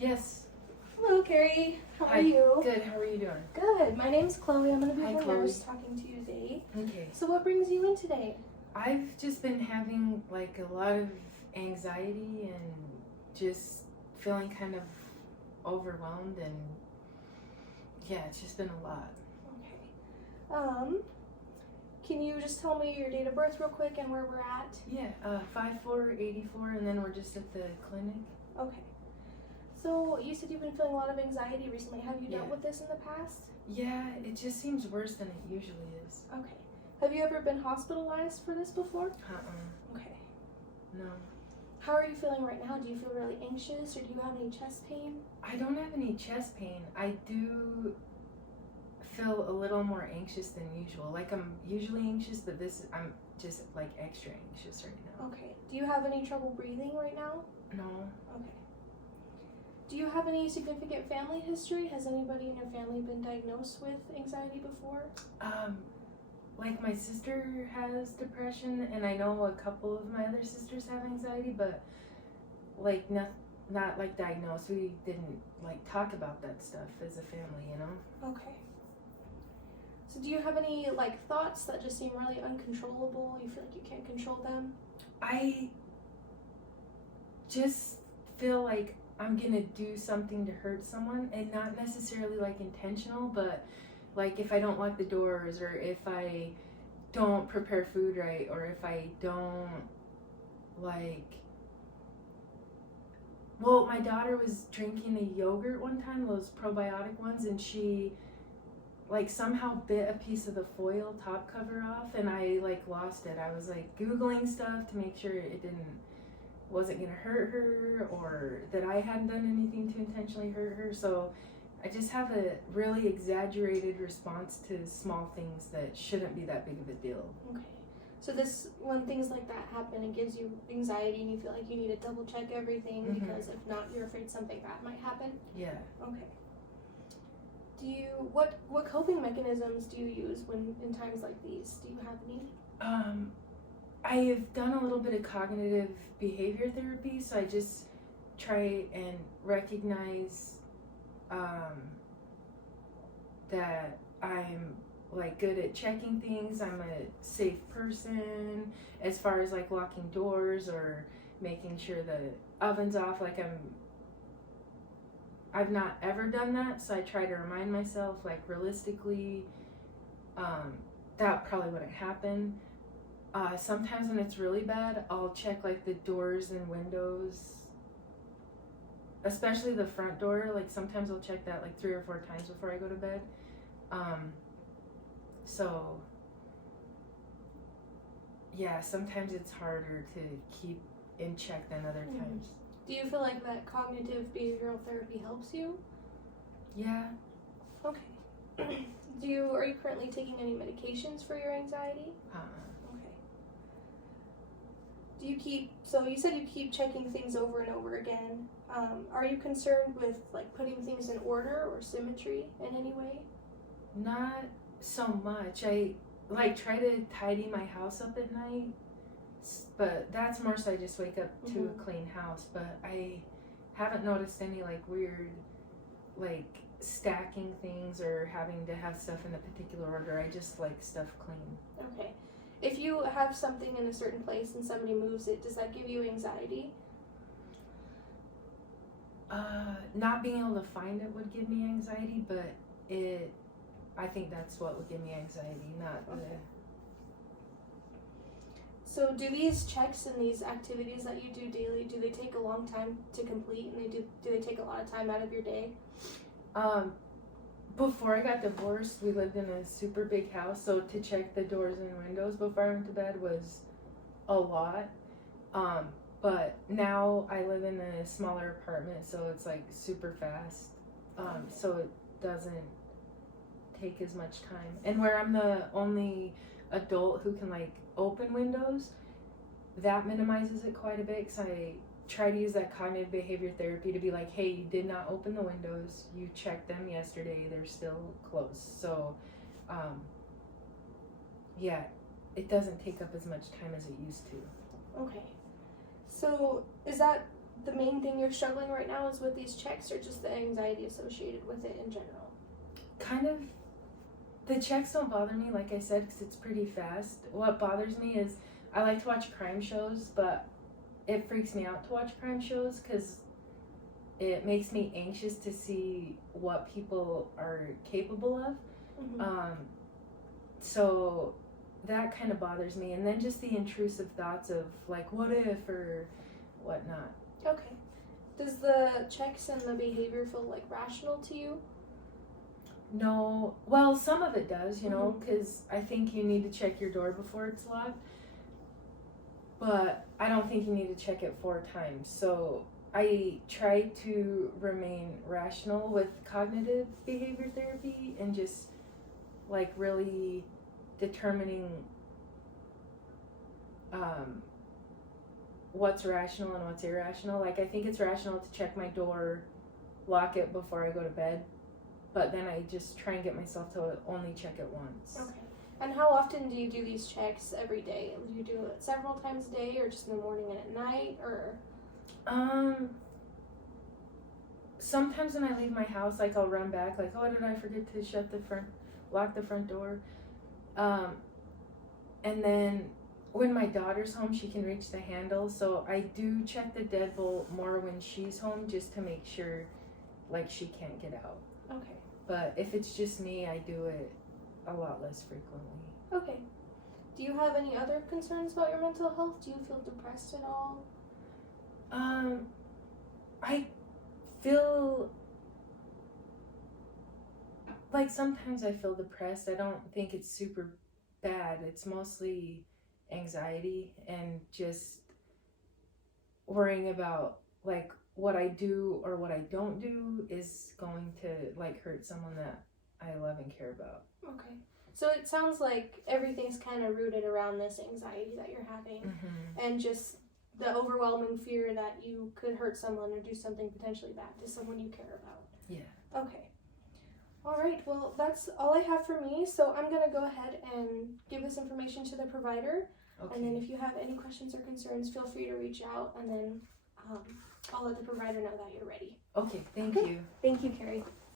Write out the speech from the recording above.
Yes. Hello, Carrie. How Hi. are you? Good. How are you doing? Good. My name's Chloe. I'm going to be Hi, the Chloe. nurse talking to you today. Okay. So what brings you in today? I've just been having like a lot of anxiety and just feeling kind of overwhelmed, and yeah, it's just been a lot. Okay. Can you just tell me your date of birth real quick and where we're at? Yeah, 5'4", 84", and then we're just at the clinic. Okay. So you said you've been feeling a lot of anxiety recently. Have you dealt Yeah. with this in the past? Yeah, it just seems worse than it usually is. Okay. Have you ever been hospitalized for this before? Okay. No. How are you feeling right now? Do you feel really anxious or do you have any chest pain? I don't have any chest pain. I do feel a little more anxious than usual. Like, I'm usually anxious, but I'm just like extra anxious right now. Okay. Do you have any trouble breathing right now? No. Okay. Do you have any significant family history? Has anybody in your family been diagnosed with anxiety before? Like, my sister has depression, and I know a couple of my other sisters have anxiety, but like not like diagnosed. We didn't like talk about that stuff as a family, you know? Okay. So do you have any like thoughts that just seem really uncontrollable? You feel like you can't control them? I just feel like I'm gonna do something to hurt someone, and not necessarily like intentional, but like if I don't lock the doors, or if I don't prepare food right, or if I don't like, well, my daughter was drinking a yogurt one time, those probiotic ones, and she like somehow bit a piece of the foil top cover off, and I like lost it. I was like Googling stuff to make sure it wasn't gonna hurt her, or that I hadn't done anything to intentionally hurt her. So I just have a really exaggerated response to small things that shouldn't be that big of a deal. Okay. So when things like that happen, it gives you anxiety and you feel like you need to double check everything because if not, you're afraid something bad might happen? Yeah. Okay. What coping mechanisms do you use in times like these? Do you have any? I have done a little bit of cognitive behavior therapy, so I just try and recognize that I'm like good at checking things. I'm a safe person as far as like locking doors or making sure the oven's off. Like, I've not ever done that, so I try to remind myself, like, realistically, that probably wouldn't happen. Sometimes when it's really bad, I'll check like the doors and windows, especially the front door. Like, sometimes I'll check that like 3 or 4 times before I go to bed. So yeah, sometimes it's harder to keep in check than other times. Do you feel like that cognitive behavioral therapy helps you? Yeah. Okay. Are you currently taking any medications for your anxiety? Okay. So you said you keep checking things over and over again. Are you concerned with like putting things in order or symmetry in any way? Not so much. I like try to tidy my house up at night, but that's more so I just wake up to a clean house. But I haven't noticed any like weird like stacking things or having to have stuff in a particular order. I just like stuff clean. Okay. If you have something in a certain place and somebody moves it, does that give you anxiety? Not being able to find it would give me anxiety, but I think that's what would give me anxiety, not okay. So do these checks and these activities that you do daily, do they take a long time to complete, and do they take a lot of time out of your day? Before I got divorced, we lived in a super big house, so to check the doors and windows before I went to bed was a lot. But now I live in a smaller apartment, so it's like super fast. So it doesn't take as much time. And where I'm the only adult who can like open windows, that minimizes it quite a bit, because I try to use that cognitive behavior therapy to be like, hey, you did not open the windows, you checked them yesterday, they're still closed. So yeah, it doesn't take up as much time as it used to. Okay. So is that the main thing you're struggling right now is with these checks, or just the anxiety associated with it in general? Kind of. The checks don't bother me, like I said, because it's pretty fast. What bothers me is I like to watch crime shows, but it freaks me out to watch crime shows because it makes me anxious to see what people are capable of. Mm-hmm. So that kind of bothers me. And then just the intrusive thoughts of, like, what if or whatnot. Okay. Does the checks and the behavior feel like rational to you? No, well, some of it does, you know, because I think you need to check your door before it's locked. But I don't think you need to check it 4 times. So I try to remain rational with cognitive behavior therapy and just like really determining what's rational and what's irrational. Like I think it's rational to check my door, lock it before I go to bed, but then I just try and get myself to only check it once. Okay. And how often do you do these checks every day? Do you do it several times a day, or just in the morning and at night, or? Sometimes when I leave my house, like I'll run back, like, oh, did I forget to lock the front door? And then when my daughter's home, she can reach the handle, so I do check the deadbolt more when she's home just to make sure, like, she can't get out. Okay. But if it's just me, I do it a lot less frequently. Okay. Do you have any other concerns about your mental health? Do you feel depressed at all? I feel like sometimes I feel depressed. I don't think it's super bad. It's mostly anxiety and just worrying about like what I do or what I don't do is going to like hurt someone that I love and care about. Okay. So it sounds like everything's kind of rooted around this anxiety that you're having, and just the overwhelming fear that you could hurt someone or do something potentially bad to someone you care about. Yeah. Okay. All right. Well, that's all I have for me. So I'm going to go ahead and give this information to the provider. Okay. And then if you have any questions or concerns, feel free to reach out, and then I'll let the provider know that you're ready. Okay. Thank you. Thank you, Carrie.